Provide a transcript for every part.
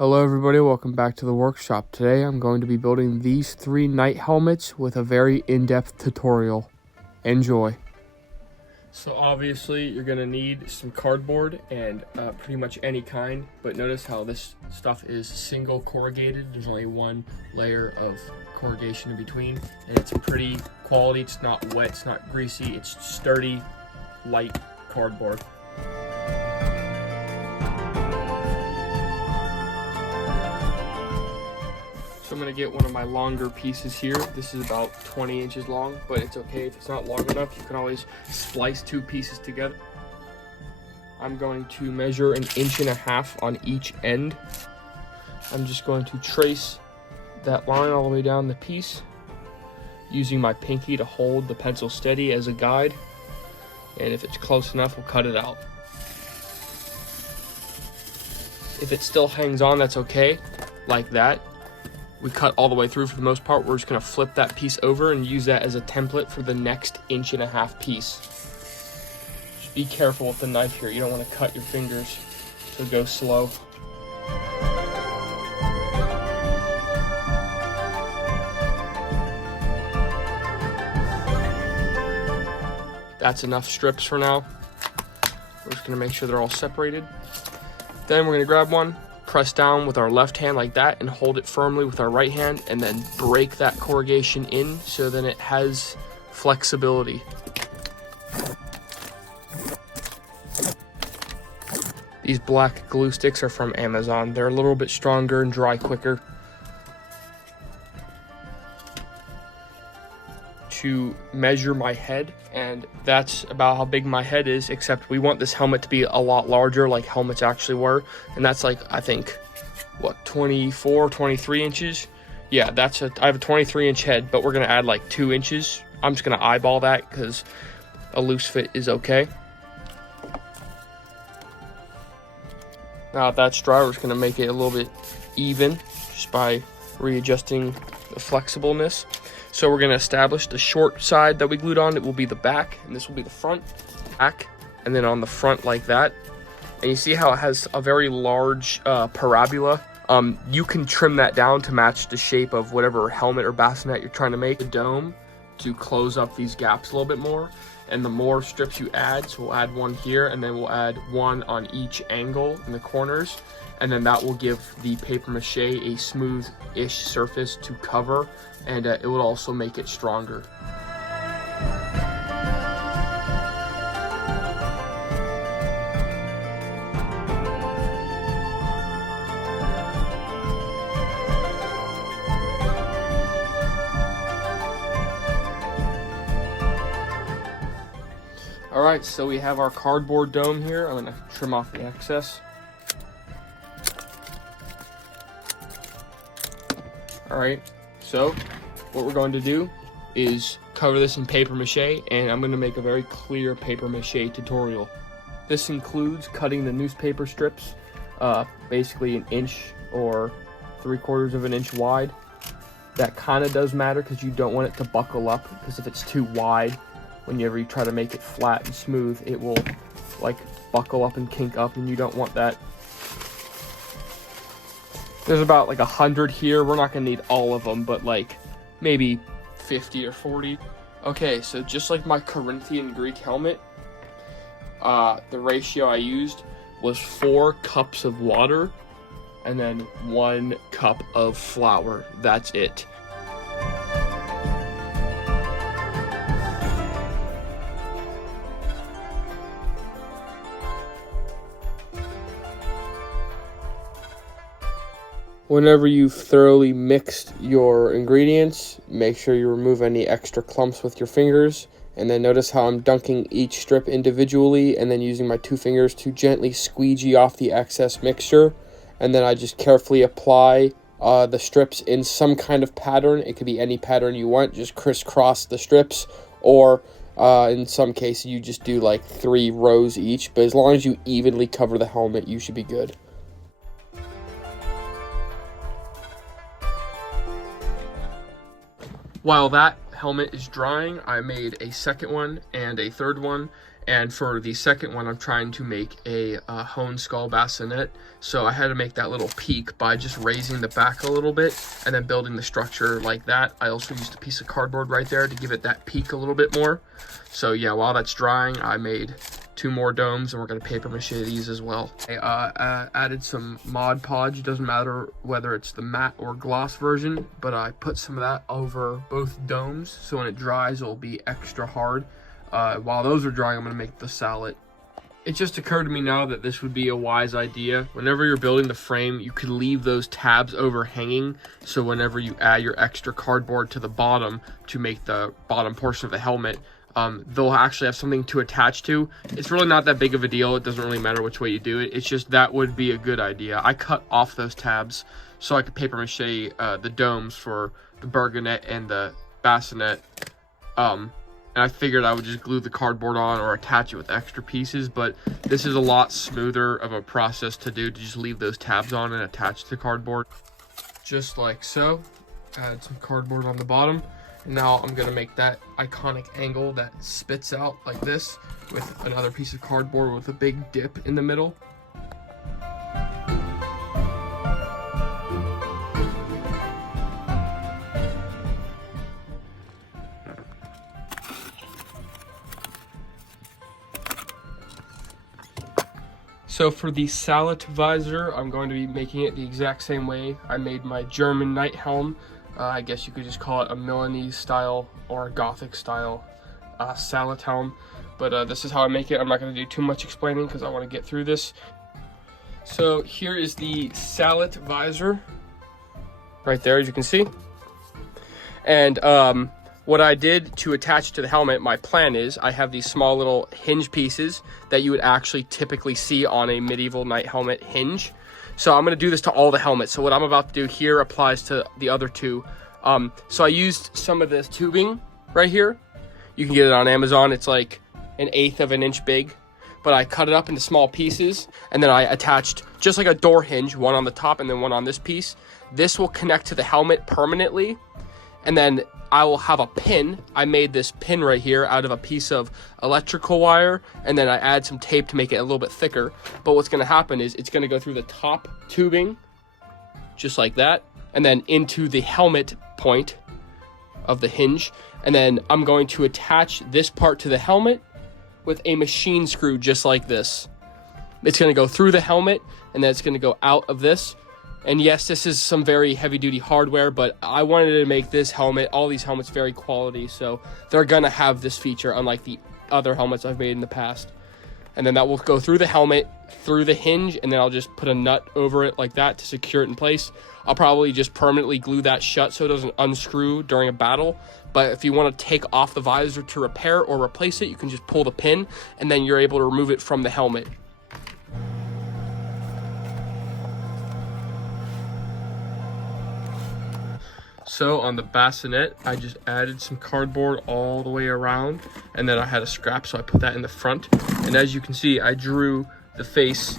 Hello everybody, welcome back to the workshop. Today I'm going to be building these 3 night helmets with a very in-depth tutorial. Enjoy. So obviously you're going to need some cardboard and pretty much any kind, but notice how this stuff is single corrugated. There's only one layer of corrugation in between, and it's pretty quality. It's not wet, it's not greasy, it's sturdy, light cardboard. So I'm going to get one of my longer pieces here. This is about 20 inches long, but it's okay if it's not long enough. You can always splice 2 pieces together. I'm going to measure 1.5 inches on each end. I'm just going to trace that line all the way down the piece, using my pinky to hold the pencil steady as a guide. And if it's close enough, we'll cut it out. If it still hangs on, that's okay, like that. We cut all the way through for the most part. We're just gonna flip that piece over and use that as a template for the next 1.5 inch piece. Just be careful with the knife here. You don't wanna cut your fingers, so go slow. That's enough strips for now. We're just gonna make sure they're all separated. Then we're gonna grab one, press down with our left hand like that and hold it firmly with our right hand, and then break that corrugation in so then it has flexibility. These black glue sticks are from Amazon. They're a little bit stronger and dry quicker. To measure my head, and that's about how big my head is, except we want this helmet to be a lot larger like helmets actually were, and that's like, I think, what, 24, 23 inches? Yeah, I have a 23-inch head, but we're gonna add like 2 inches. I'm just gonna eyeball that because a loose fit is okay. Now that that's dry, we're just gonna make it a little bit even just by readjusting the flexibleness. So we're going to establish the short side that we glued on. It will be the back, and this will be the front, back, and then on the front like that. And you see how it has a very large parabola. You can trim that down to match the shape of whatever helmet or bassinet you're trying to make. The dome to close up these gaps a little bit more. And the more strips you add, so we'll add one here, and then we'll add one on each angle in the corners. And then that will give the papier-mâché a smooth-ish surface to cover, and it will also make it stronger. All right, so we have our cardboard dome here. I'm gonna trim off the excess. All right, so what we're going to do is cover this in papier-mâché, and I'm going to make a very clear papier-mâché tutorial. This includes cutting the newspaper strips, basically 1 inch or 3/4 inch wide. That kind of does matter because you don't want it to buckle up, because if it's too wide, whenever you try to make it flat and smooth, it will like buckle up and kink up, and you don't want that. There's about like 100 here. We're not gonna need all of them, but like maybe 50 or 40. Okay, so just like my Corinthian Greek helmet, the ratio I used was 4 cups of water and then 1 cup of flour. That's it. Whenever you've thoroughly mixed your ingredients, make sure you remove any extra clumps with your fingers. And then notice how I'm dunking each strip individually and then using my 2 fingers to gently squeegee off the excess mixture. And then I just carefully apply the strips in some kind of pattern. It could be any pattern you want. Just crisscross the strips, or in some cases you just do like 3 rows each. But as long as you evenly cover the helmet, you should be good. While that helmet is drying, I made a second one and a third one, And for the second one, I'm trying to make a hone skull bassinet. So I had to make that little peak by just raising the back a little bit and then building the structure like that. I also used a piece of cardboard right there to give it that peak a little bit more. So yeah, while that's drying, I made 2 more domes, and we're gonna paper mache these as well. I added some Mod Podge. It doesn't matter whether it's the matte or gloss version, but I put some of that over both domes, so when it dries, it'll be extra hard. While those are drying, I'm gonna make the salad. It just occurred to me now that this would be a wise idea. Whenever you're building the frame, you could leave those tabs overhanging, so whenever you add your extra cardboard to the bottom to make the bottom portion of the helmet, they'll actually have something to attach to. It's really not that big of a deal. It doesn't really matter which way you do it. It's just that would be a good idea. I cut off those tabs so I could paper mache the domes for the Berganet and the Bassinet. And I figured I would just glue the cardboard on or attach it with extra pieces, but this is a lot smoother of a process to do, to just leave those tabs on and attach the cardboard. Just like so. Add some cardboard on the bottom. And now I'm gonna make that iconic angle that spits out like this with another piece of cardboard with a big dip in the middle. So for the sallet visor, I'm going to be making it the exact same way I made my German night helm. I guess you could just call it a Milanese style or a Gothic style sallet helm. But this is how I make it. I'm not going to do too much explaining because I want to get through this. So here is the sallet visor right there, as you can see. And what I did to attach to the helmet, my plan is I have these small little hinge pieces that you would actually typically see on a medieval knight helmet hinge. So I'm going to do this to all the helmets. So what I'm about to do here applies to the other two. So I used some of this tubing right here. You can get it on Amazon. It's like 1/8 of an inch big. But I cut it up into small pieces, and then I attached just like a door hinge, one on the top and then one on this piece. This will connect to the helmet permanently. And then I will have a pin. I made this pin right here out of a piece of electrical wire, and then I add some tape to make it a little bit thicker. But what's going to happen is it's going to go through the top tubing, just like that, and then into the helmet point of the hinge. And then I'm going to attach this part to the helmet with a machine screw just like this. It's going to go through the helmet, and then it's going to go out of this. And yes, this is some very heavy-duty hardware, but I wanted to make this helmet, all these helmets, very quality, so they're going to have this feature, unlike the other helmets I've made in the past. And then that will go through the helmet, through the hinge, and then I'll just put a nut over it like that to secure it in place. I'll probably just permanently glue that shut so it doesn't unscrew during a battle. But if you want to take off the visor to repair or replace it, you can just pull the pin, and then you're able to remove it from the helmet. So on the bassinet, I just added some cardboard all the way around, and then I had a scrap, so I put that in the front. And as you can see, I drew the face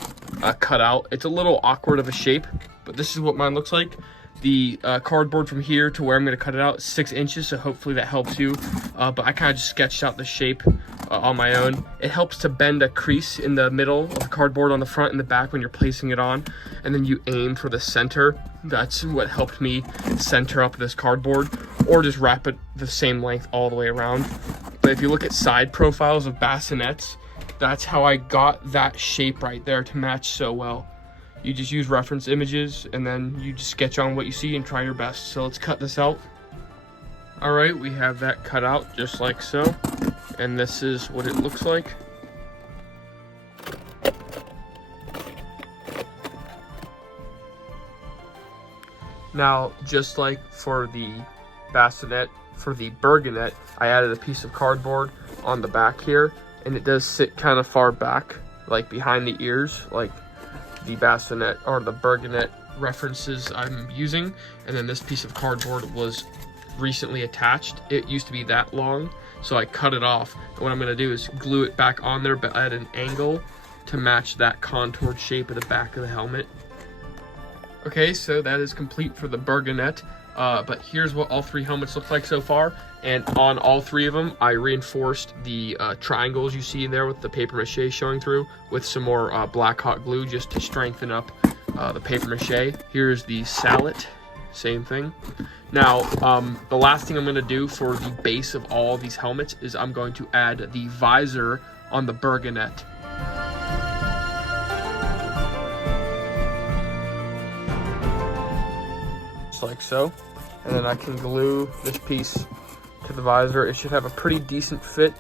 cut out. It's a little awkward of a shape, but this is what mine looks like. The cardboard from here to where I'm going to cut it out is 6 inches, so hopefully that helps you. But I kind of just sketched out the shape on my own. It helps to bend a crease in the middle of the cardboard on the front and the back when you're placing it on, and then you aim for the center. That's what helped me center up this cardboard, or just wrap it the same length all the way around. But if you look at side profiles of bassinets, that's how I got that shape right there to match so well. You just use reference images, and then you just sketch on what you see and try your best. So let's cut this out. All right, we have that cut out just like so. And this is what it looks like. Now, just like for the bassinet, for the Berganet, I added a piece of cardboard on the back here, and it does sit kind of far back, like behind the ears, like the bassinet or the Berganet references I'm using. And then this piece of cardboard was recently attached. It used to be that long, so I cut it off. And what I'm going to do is glue it back on there, but at an angle to match that contoured shape of the back of the helmet. Okay, so that is complete for the Bassinet. But here's what all three helmets look like so far. And on all three of them, I reinforced the triangles you see in there with the papier-mâché showing through with some more black hot glue just to strengthen up the papier-mâché. Here's the sallet, same thing. Now, the last thing I'm going to do for the base of all these helmets is I'm going to add the visor on the Bassinet. Just like so. And then I can glue this piece to the visor. It should have a pretty decent fit.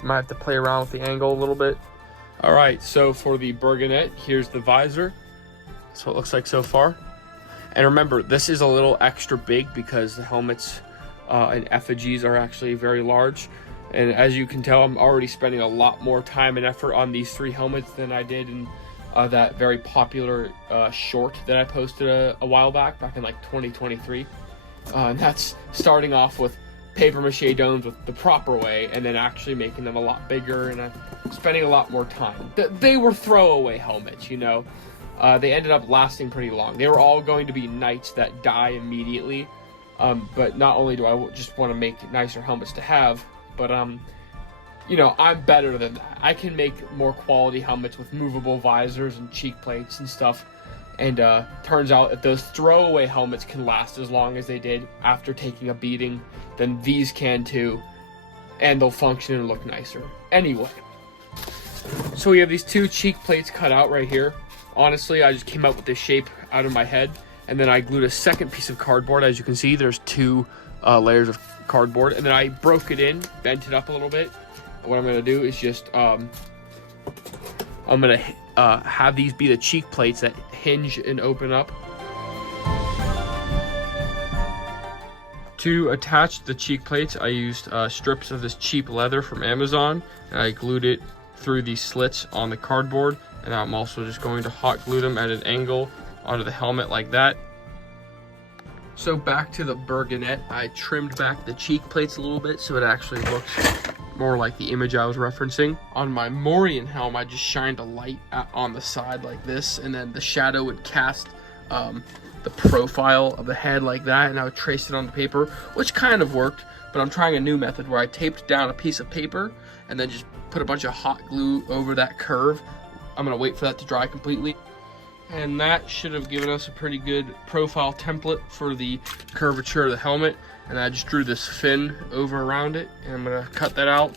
You might have to play around with the angle a little bit. All right, so for the Bassinet, here's the visor. That's what it looks like so far. And remember, this is a little extra big because the helmets and effigies are actually very large. And as you can tell, I'm already spending a lot more time and effort on these three helmets than I did in that very popular short that I posted a while back in like 2023. And that's starting off with papier-mâché domes with the proper way and then actually making them a lot bigger and spending a lot more time. They were throwaway helmets, you know. They ended up lasting pretty long. They were all going to be knights that die immediately. But not only do I just want to make nicer helmets to have, but you know, I'm better than that. I can make more quality helmets with movable visors and cheek plates and stuff. And turns out if those throwaway helmets can last as long as they did after taking a beating, then these can too. And they'll function and look nicer. Anyway, so we have these two cheek plates cut out right here. Honestly, I just came up with this shape out of my head. And then I glued a second piece of cardboard. As you can see, there's two layers of cardboard. And then I broke it in, bent it up a little bit. What I'm going to do is just, I'm going to have these be the cheek plates that hinge and open up. To attach the cheek plates, I used strips of this cheap leather from Amazon. And I glued it through these slits on the cardboard. And I'm also just going to hot glue them at an angle onto the helmet like that. So back to the Bassinet, I trimmed back the cheek plates a little bit so it actually looks more like the image I was referencing. On my Morian helm, I just shined a light on the side like this, and then the shadow would cast the profile of the head like that, and I would trace it on the paper, which kind of worked, but I'm trying a new method where I taped down a piece of paper and then just put a bunch of hot glue over that curve. I'm gonna wait for that to dry completely. And that should have given us a pretty good profile template for the curvature of the helmet. And I just drew this fin over around it, and I'm gonna cut that out,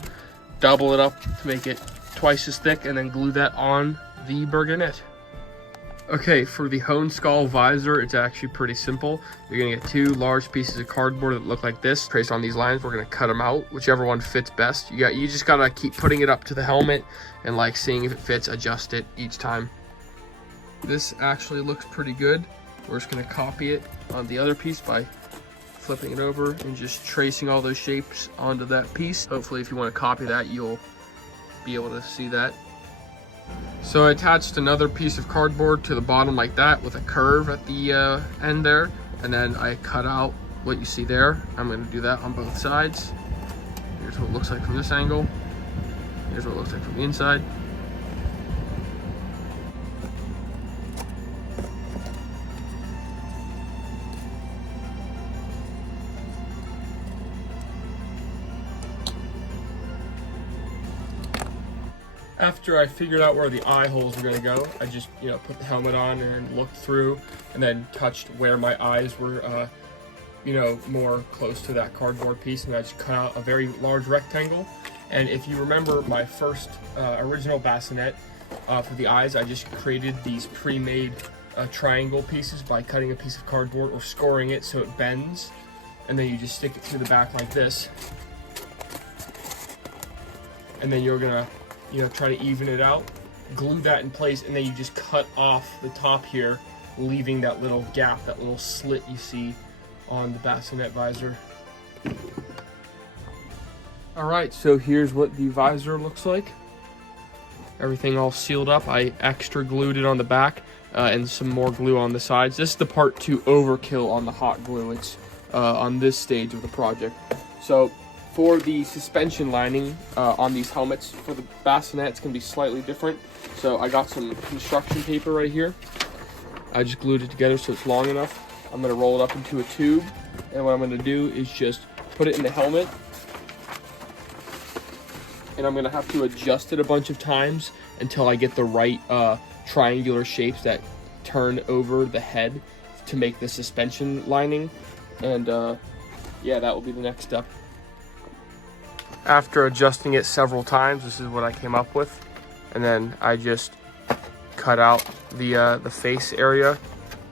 double it up to make it twice as thick, and then glue that on the Bassinet. Okay, for the hone skull visor, it's actually pretty simple. You're gonna get two large pieces of cardboard that look like this. Trace on these lines, we're gonna cut them out, whichever one fits best. You just gotta keep putting it up to the helmet and like seeing if it fits, adjust it each time. This actually looks pretty good. We're just gonna copy it on the other piece by flipping it over and just tracing all those shapes onto that piece. Hopefully if you want to copy that, you'll be able to see that. So I attached another piece of cardboard to the bottom like that with a curve at the end there, and then I cut out what you see there. I'm going to do that on both sides. Here's what it looks like from this angle. Here's what it looks like from the inside. After I figured out where the eye holes were going to go, I just, put the helmet on and looked through, and then touched where my eyes were, more close to that cardboard piece, and I just cut out a very large rectangle. And if you remember my first original bassinet for the eyes, I just created these pre-made triangle pieces by cutting a piece of cardboard or scoring it so it bends, and then you just stick it through the back like this. And then you're going to try to even it out, glue that in place, and then you just cut off the top here, leaving that little gap, that little slit you see on the bassinet visor. All right, so here's what the visor looks like. Everything all sealed up. I extra glued it on the back and some more glue on the sides. This is the part to overkill on the hot glue. It's on this stage of the project. So for the suspension lining on these helmets, for the bassinet, it's going to be slightly different. So I got some construction paper right here. I just glued it together so it's long enough. I'm gonna roll it up into a tube, and what I'm gonna do is just put it in the helmet, and I'm gonna have to adjust it a bunch of times until I get the right triangular shapes that turn over the head to make the suspension lining. And yeah, that will be the next step. After adjusting it several times, this is what I came up with. And then I just cut out the face area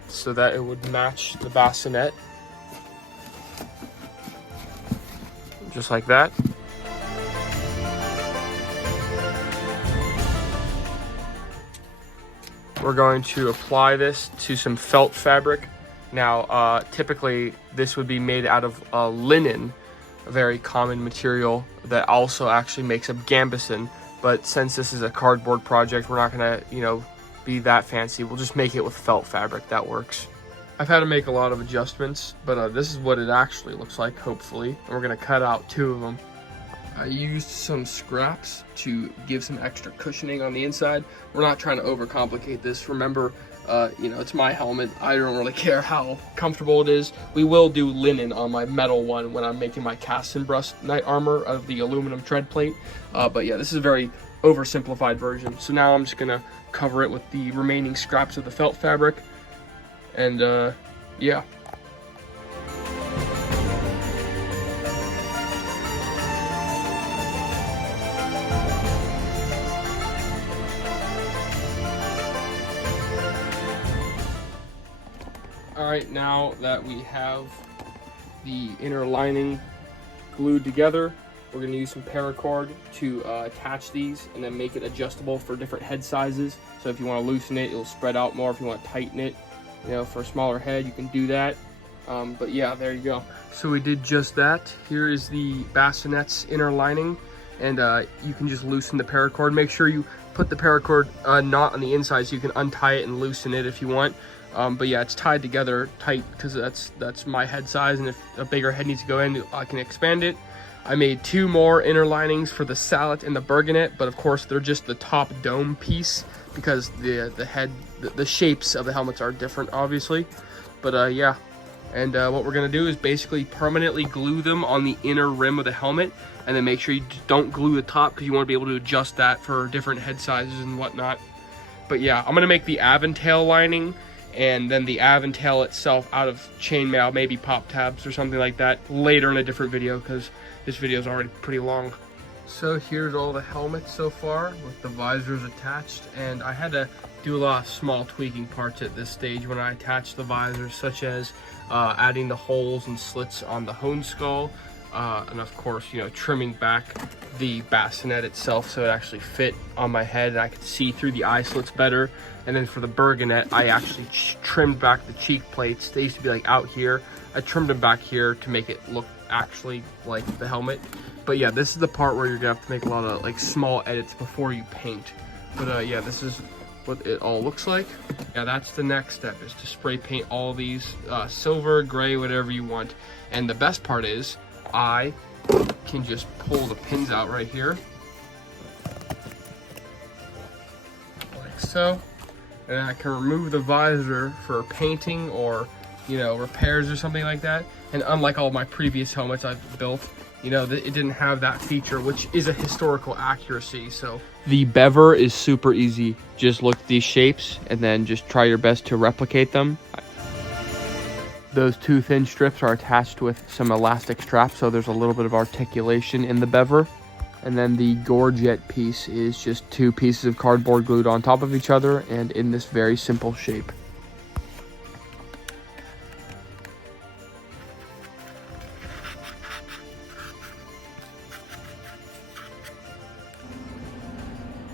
so that it would match the bassinet. Just like that. We're going to apply this to some felt fabric. Now, typically this would be made out of linen, a very common material that also actually makes up gambeson. But since this is a cardboard project, we're not gonna, be that fancy. We'll just make it with felt fabric. That works. I've had to make a lot of adjustments, but this is what it actually looks like, hopefully. And we're gonna cut out 2 of them. I used some scraps to give some extra cushioning on the inside. We're not trying to overcomplicate this. Remember, it's my helmet. I don't really care how comfortable it is. We will do linen on my metal one when I'm making my cast and brushed knight armor out of the aluminum tread plate. But yeah, this is a very oversimplified version. So now I'm just gonna cover it with the remaining scraps of the felt fabric. And yeah. Alright, now that we have the inner lining glued together, we're going to use some paracord to attach these and then make it adjustable for different head sizes. So if you want to loosen it, it'll spread out more. If you want to tighten it, for a smaller head, you can do that. But yeah, there you go. So we did just that. Here is the bassinet's inner lining, and you can just loosen the paracord. Make sure you put the paracord knot on the inside so you can untie it and loosen it if you want. But yeah, it's tied together tight because that's my head size, and if a bigger head needs to go in, I can expand it. I made 2 more inner linings for the sallet and the burgonet, but of course they're just the top dome piece because the shapes of the helmets are different, obviously. But yeah, and what we're gonna do is basically permanently glue them on the inner rim of the helmet, and then make sure you don't glue the top because you want to be able to adjust that for different head sizes and whatnot. But yeah, I'm gonna make the Aventail lining and then the Aventail itself out of chainmail, maybe pop tabs or something like that, later in a different video because this video is already pretty long. So here's all the helmets so far with the visors attached, and I had to do a lot of small tweaking parts at this stage when I attached the visors, such as adding the holes and slits on the hone skull, and of course, trimming back the bassinet itself so it actually fit on my head and I could see through the eye slits better. And then for the burgonet, I actually trimmed back the cheek plates. They used to be like out here. I trimmed them back here to make it look actually like the helmet. But yeah, this is the part where you're gonna have to make a lot of small edits before you paint. But yeah, this is what it all looks like. Yeah, that's the next step, is to spray paint all these silver, gray, whatever you want. And the best part is I can just pull the pins out right here, like so. And I can remove the visor for painting or, repairs or something like that. And unlike all my previous helmets I've built, it didn't have that feature, which is a historical accuracy. So the bever is super easy. Just look at these shapes and then just try your best to replicate them. Those 2 thin strips are attached with some elastic straps, so there's a little bit of articulation in the bever. And then the gorget piece is just 2 pieces of cardboard glued on top of each other and in this very simple shape.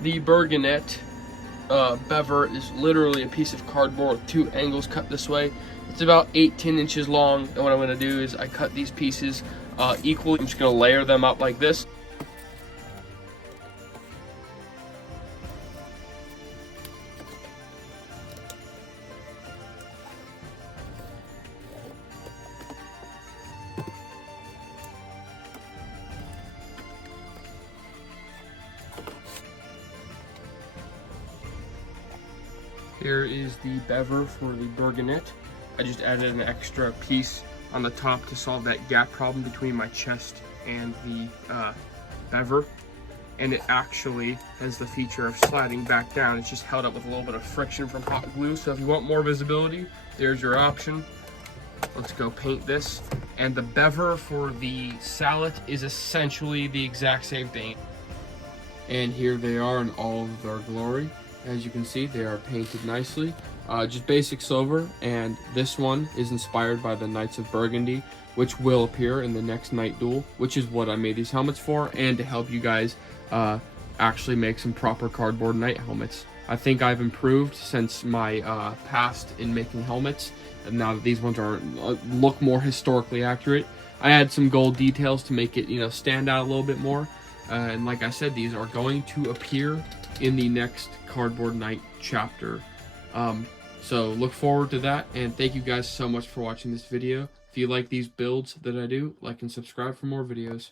The burgonet bever is literally a piece of cardboard with 2 angles cut this way. It's about 18 inches long, and what I'm going to do is I cut these pieces equally. I'm just going to layer them up like this. Here is the bever for the Bassinet. I just added an extra piece on the top to solve that gap problem between my chest and the bever. And it actually has the feature of sliding back down. It's just held up with a little bit of friction from hot glue. So if you want more visibility, there's your option. Let's go paint this. And the bever for the sallet is essentially the exact same thing. And here they are in all of their glory. As you can see, they are painted nicely. Just basic silver, and this one is inspired by the Knights of Burgundy, which will appear in the next Night Duel, which is what I made these helmets for, and to help you guys actually make some proper cardboard knight helmets. I think I've improved since my past in making helmets, and now that these ones are look more historically accurate. I add some gold details to make it, stand out a little bit more. And like I said, these are going to appear in the next Cardboard Knight chapter. So look forward to that, and thank you guys so much for watching this video. If you like these builds that I do, like and subscribe for more videos.